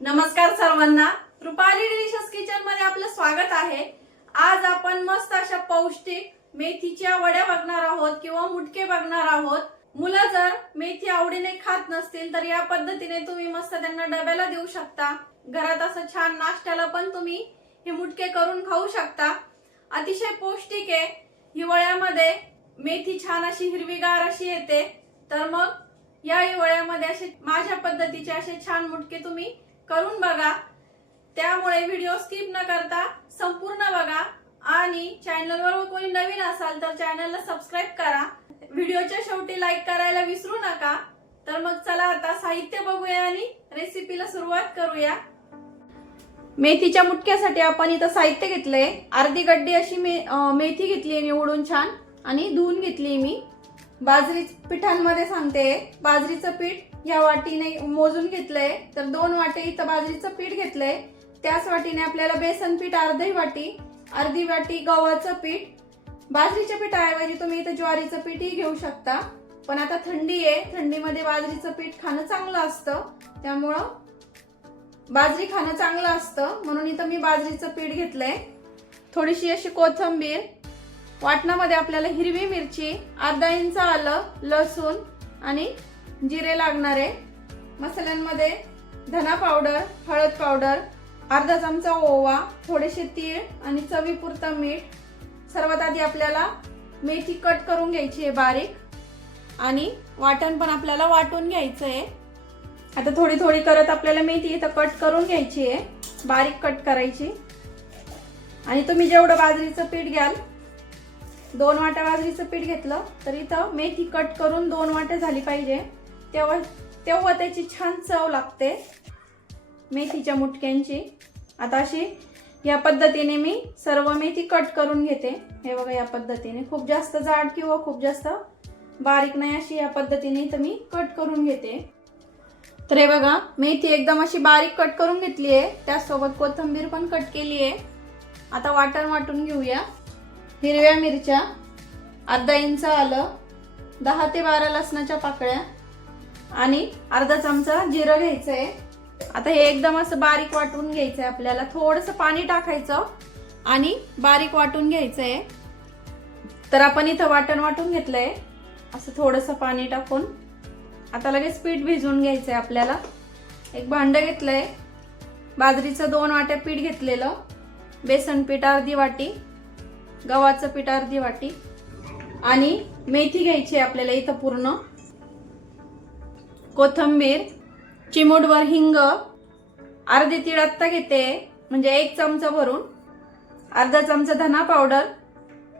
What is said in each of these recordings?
नमस्कार सर्वांना. रुपाली डिलिशियस किचनमध्ये आपलं स्वागत आहे. आज आपण मस्त अशा पौष्टिक मेथीच्या वड्या बघणार आहोत किंवा मुटके बघणार आहोत. मुलं जर मेथी आवडीने खात नसतील तर या पद्धतीने तुम्ही मस्त त्यांना डब्याला देऊ शकता. घरात असं छान नाश्त्याला पण तुम्ही हे मुटके करून खाऊ शकता. अतिशय पौष्टिक आहे. हिवाळ्यामध्ये मेथी छान अशी हिरवीगार अशी येते. तर मग या हिवाळ्यामध्ये असे माझ्या पद्धतीचे असे छान मुटके तुम्ही करून बघा. त्यामुळे व्हिडिओ स्किप न करता संपूर्ण बघा. आणि चॅनलवर कोणी नवीन असाल तर चॅनलला सबस्क्राईब करा. व्हिडिओच्या शेवटी लाईक करायला विसरू नका. तर मग चला आता साहित्य बघूया आणि रेसिपीला सुरुवात करूया. मेथीच्या मुटक्यासाठी आपण इथं साहित्य घेतलंय. अर्धी गड्डी अशी मे मेथी घेतली निवडून छान. आणि धुवून घेतली मी. बाजरी पिठांमध्ये सांगते. बाजरीचं पीठ या वाटीने मोजून घेतलंय. तर दोन वाटे इथं बाजरीचं पीठ घेतलंय. त्याच वाटीने आपल्याला बेसन पीठ अर्धी वाटी अर्धी वाटी गव्हाचं पीठ. बाजरीच्या पिठाऐवजी तुम्ही इथं ज्वारीचं पीठही घेऊ शकता. पण आता थंडी आहे. थंडीमध्ये बाजरीचं पीठ खाणं चांगलं असतं. त्यामुळं बाजरी खाणं चांगलं असतं. म्हणून इथं मी बाजरीचं पीठ घेतलंय. थोडीशी अशी कोथिंबीर वाटणामध्ये आपल्याला हिरवी मिरची अर्धा इंच आलं लसूण आणि जिरे लागणारे. मसाल्यांमध्ये धना पावडर हळद पावडर अर्धा चमचा ओवा थोडेसे तीळ आणि चवीपुरतं मीठ. सर्वात आधी आपल्याला मेथी कट करून घ्यायची आहे बारीक. आणि वाटण पण आपल्याला वाटून घ्यायचं आहे आता थोडी थोडी करत आपल्याला मेथी इथं कट करून घ्यायची आहे. बारीक कट करायची. आणि तुम्ही जेवढं बाजरीचं पीठ घ्याल दोन वाट्या बाजरीचं पीठ घेतलं तर इथं मेथी कट करून दोन वाट्या झाली पाहिजे. तेव्हा तेव्हा त्याची छान चव लागते मेथीच्या मुटक्यांची. आता अशी या पद्धतीने मी सर्व मेथी कट करून घेते. हे बघा या पद्धतीने. खूप जास्त जाड किंवा खूप जास्त बारीक नाही अशी या पद्धतीने इथं मी कट करून घेते. तर हे बघा मेथी एकदम अशी बारीक कट करून घेतली आहे त्यासोबत कोथिंबीर पण कट केली आहे आता वाटण वाटून घेऊया. हिरव्या मिरच्या अर्धा इंच आलं दहा ते बारा लसणाच्या पाकळ्या आणि अर्धा चमचा जिरं घ्यायचं आहे आता हे एकदम असं बारीक वाटून घ्यायचं आहे आपल्याला. थोडंसं पाणी टाकायचं आणि बारीक वाटून घ्यायचं आहे तर आपण इथं वाटण वाटून घेतलंय. असं थोडंसं पाणी टाकून आता लगेच पीठ भिजवून घ्यायचं आहे आपल्याला. एक भांडं घेतलंय. बाजरीचं दोन वाट्या पीठ घेतलेलं. बेसन पीठ अर्धी वाटी. गव्हाचं पीठ अर्धी वाटी आणि मेथी घ्यायची आहे आपल्याला इथं पूर्ण. कोथंबीर चिमूटभर हिंग अर्धी तीळ आत्ता घेते म्हणजे एक चमचा भरून. अर्धा चमचा धना पावडर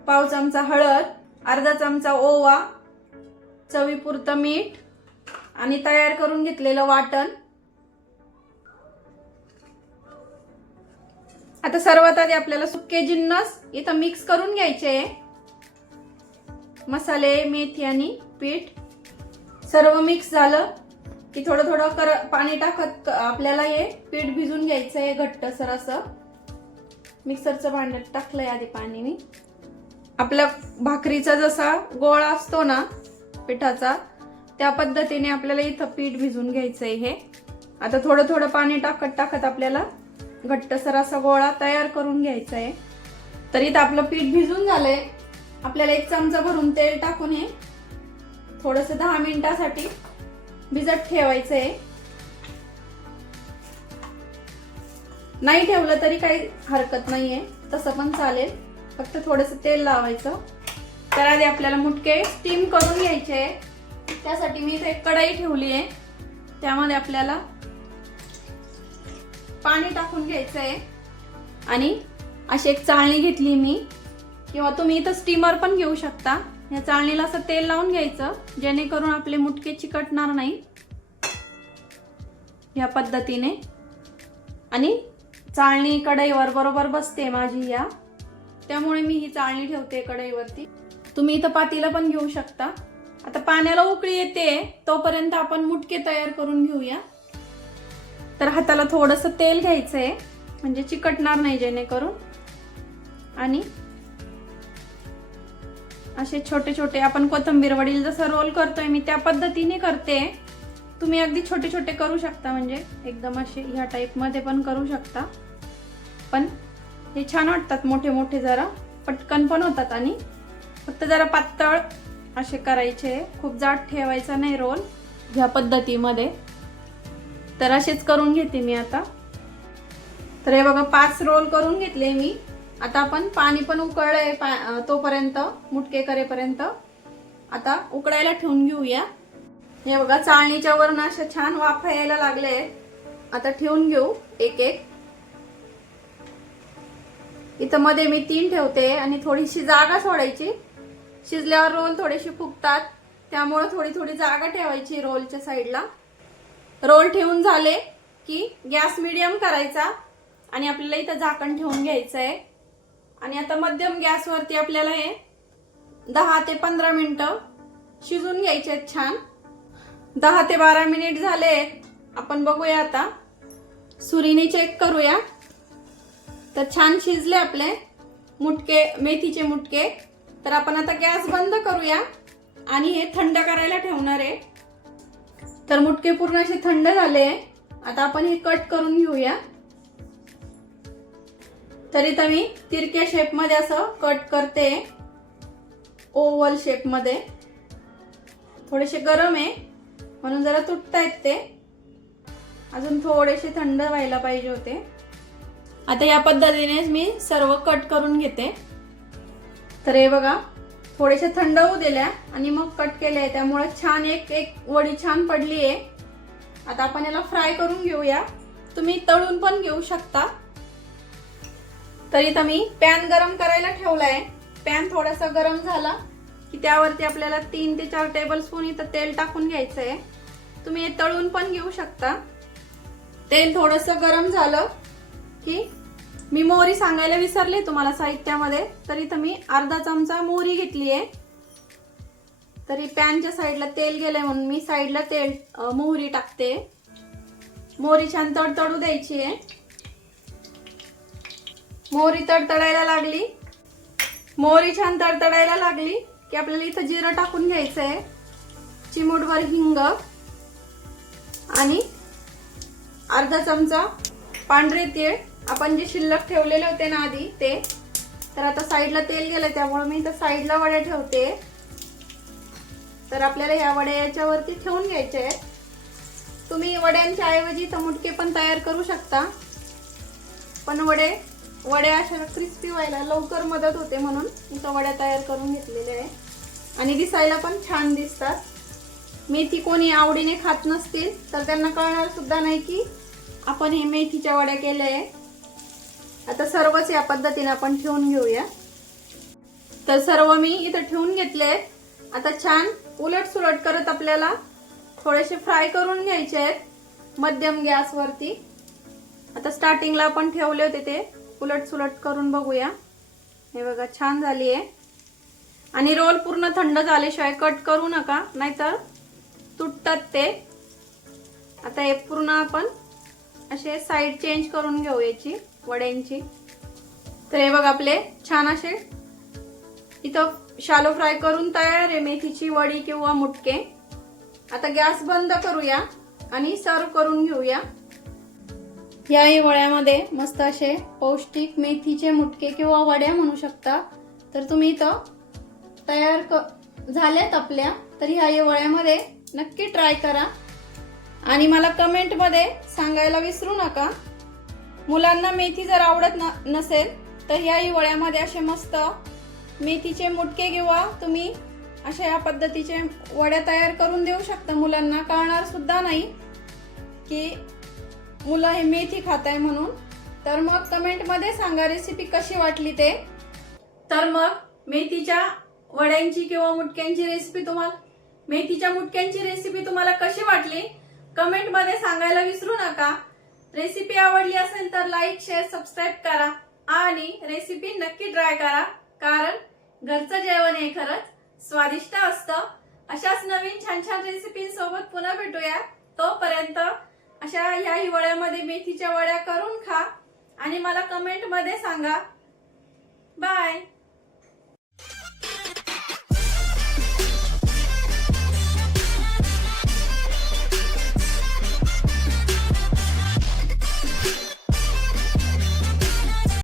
पाव चमचा हळद अर्धा चमचा ओवा चवीपुरतं मीठ आणि तयार करून घेतलेलं वाटण. आता सर्वात आधी आपल्याला सुके जिन्नस इथं मिक्स करून घ्यायचे. मसाले मेथी आणि पीठ सर्व मिक्स झालं की थोडं थोडं कर पाणी टाकत आपल्याला हे पीठ भिजून घ्यायचं आहे घट्टसर असं मिक्सरचं भांडण टाकलंय आधी पाणी मी आपल्या भाकरीचा जसा गोळा असतो ना पिठाचा त्या पद्धतीने आपल्याला इथं पीठ भिजून घ्यायचं आहे हे. आता थोडं थोडं पाणी टाकत टाकत आपल्याला घट्टसर असा गोळा तयार करून घ्यायचा आहे तर इथं आपलं पीठ भिजून झालंय. आपल्याला एक चमचा भरून तेल टाकून हे थोडस दहा मिनिटासाठी भिजत ठेवायचं आहे नाही ठेवलं तरी काही हरकत नाहीये. तसं पण चालेल. फक्त थोडस तेल लावायचं. तर आधी आपल्याला मुटके स्टीम करून घ्यायचे. त्यासाठी मी इथे कढाई ठेवली आहे त्यामध्ये आपल्याला पाणी टाकून घ्यायचं आहे आणि अशी एक चाळणी घेतली मी. किंवा तुम्ही इथं स्टीमर पण घेऊ शकता. या चाळणीला असं तेल लावून घ्यायचं जेणेकरून आपले मुटके चिकटणार नाही. या पद्धतीने. आणि चाळणी कढईवर बरोबर बसते माझी या. त्यामुळे मी ही चाळणी ठेवते कढईवरती. तुम्ही इथं पातीला पण घेऊ शकता. आता पाण्याला उकळी येते तोपर्यंत आपण मुटके तयार करून घेऊया. तर हाताला थोडंसं तेल घ्यायचंय. म्हणजे चिकटणार नाही जेणेकरून. आणि असे छोटे छोटे आपण कोथंबीर वडील जसं रोल करतोय मी त्या पद्धतीने करते. तुम्ही अगदी छोटे छोटे करू शकता म्हणजे एकदम असे ह्या टाईपमध्ये पण करू शकता. पण हे छान वाटतात मोठे मोठे जरा पटकन पण होतात आणि फक्त जरा पातळ असे करायचे. खूप जाड ठेवायचा नाही रोल ह्या पद्धतीमध्ये. तर असेच करून घेते मी आता. तर हे बघा पाच रोल करून घेतले मी. आता आपण पाणी पण उकळलंय पा तोपर्यंत मुटके करेपर्यंत. आता उकडायला ठेवून घेऊया. हे बघा चाळणीच्या वरून अशा छान वाफा यायला लागले आता ठेवून घेऊ एक एक इथं मध्ये मी तीन ठेवते आणि थोडीशी जागा सोडायची. शिजल्यावर रोल थोडेसे फुगतात. त्यामुळे थोडी थोडी जागा ठेवायची रोलच्या साईडला रोल ठेवून झाले की गॅस मिडियम करायचा आणि आपल्याला इथं झाकण ठेवून घ्यायचं आहे आणि आता मध्यम गॅसवरती आपल्याला हे दहा ते पंधरा मिनटं शिजून घ्यायचे आहेत छान. दहा ते बारा मिनिट झाले आहेत. आपण बघूया आता. सुरीने चेक करूया. तर छान शिजले आपले मुटके मेथीचे मुटके. तर आपण आता गॅस बंद करूया. आणि हे थंड करायला ठेवणार आहे. तर मुटके पूर्ण असे थंड झाले. आता आपण हे कट करून घेऊया. तरी तर मी तिरक्या शेपमध्ये असं कट करते. ओव्हल शेपमध्ये थोडेसे गरम आहे. म्हणून जरा तुटतायत ते. अजून थोडेसे थंड व्हायला पाहिजे होते. आता या पद्धतीनेच मी सर्व कट करून घेते. तर हे बघा. थोडेसे थंड होऊ दिल्या आणि मग कट केले. आहे त्यामुळे छान एक एक वडी छान पडली आहे आता आपण याला फ्राय करून घेऊया. तुम्ही तळून पण घेऊ शकता. तरी तर मी पॅन गरम करायला ठेवलाय. पॅन थोडासा गरम झाला की त्यावरती आपल्याला तीन ते चार टेबल स्पून इथं तेल टाकून घ्यायचं आहे तुम्ही हे तळून पण घेऊ शकता. तेल थोडंसं गरम झालं की मी मोहरी सांगायला विसरले तुम्हाला साहित्यामध्ये. तर इथं मी अर्धा चमचा मोहरी घेतली आहे तरी पॅनच्या साईडला तेल गेलंय म्हणून मी साईडला तेल मोहरी टाकते. मोहरी छान तडतडू द्यायची आहे मोहरी तडतडायला लागली. मोहरी छान तडतडायला लागली की आपल्याला इथं जिरं टाकून घ्यायचं आहे चिमूटभर हिंग आणि अर्धा चमचा पांढरे तीळ. आपण जे शिल्लक ठेवलेले होते ना आधी ते तर आता साईडला तेल गेलं त्यामुळे मी इथं साईडला वड्या ठेवते. तर आपल्याला ह्या वड्या याच्यावरती ठेवून घ्यायच्या आहेत. तुम्ही वड्यांच्या ऐवजी इथं मुटके पण तयार करू शकता. पण वडे वड्या अशा क्रिस्पी व्हायला लवकर मदत होते म्हणून इथं वड्या तयार करून घेतलेल्या आहे आणि दिसायला पण छान दिसतात. मेथी कोणी आवडीने खात नसतील तर त्यांना कळणार सुद्धा नाही की आपण हे मेथीच्या वड्या केल्या आहे आता सर्वच या पद्धतीने आपण ठेवून घेऊया. तर सर्व मी इथं ठेवून घेतले आता छान उलट सुलट करत आपल्याला थोडेसे फ्राय करून घ्यायचे आहेत. मध्यम गॅसवरती आता स्टार्टिंगला आपण ठेवले होते ते. उलट सुलट करून बघूया. हे बघा छान झाली आहे. आणि रोल पूर्ण थंड झाल्याशिवाय कट करू नका नाहीतर तुटतात ते. आता हे पूर्ण आपण असे साईड चेंज करून घेऊ याची. वड्यांची. तर हे बघ आपले छान असे. इथं शालो फ्राय करून तयार आहे मेथीची वडी किंवा मुटके. आता गॅस बंद करूया आणि सर्व करून घेऊया. या हिवाळ्यामध्ये मस्त असे पौष्टिक मेथीचे मुटके किंवा वड्या म्हणू शकता. तर तुम्ही इथं तयार क झाल्यात आपल्या. तर ह्या हिवाळ्यामध्ये नक्की ट्राय करा. आणि मला कमेंटमध्ये सांगायला विसरू नका. मुलांना मेथी जर आवडत न नसेल तर ह्याही वड्यामध्ये असे मस्त मेथीचे मुटके किंवा तुम्ही अशा या पद्धतीचे वड्या तयार करून देऊ शकता. मुलांना कळणार सुद्धा नाही की मुलं हे मेथी खात आहे म्हणून. तर मग कमेंटमध्ये सांगा रेसिपी कशी वाटली ते. तर मग मेथीच्या वड्यांची किंवा मुटक्यांची रेसिपी तुम्हाला मेथीच्या मुटक्यांची रेसिपी तुम्हाला कशी वाटली? कमेंटमध्ये सांगायला विसरू नका. रेसिपी आवडली असेल तर लाईक शेअर सबस्क्राईब करा आणि रेसिपी नक्की ट्राय करा. कारण घरचं जेवण हे खरंच स्वादिष्ट असतं. अशाच नवीन छान छान रेसिपींसोबत पुन्हा भेटूया. तोपर्यंत अशा ह्या हिवाळ्यामध्ये मेथीच्या वड्या करून खा आणि मला कमेंटमध्ये सांगा. बाय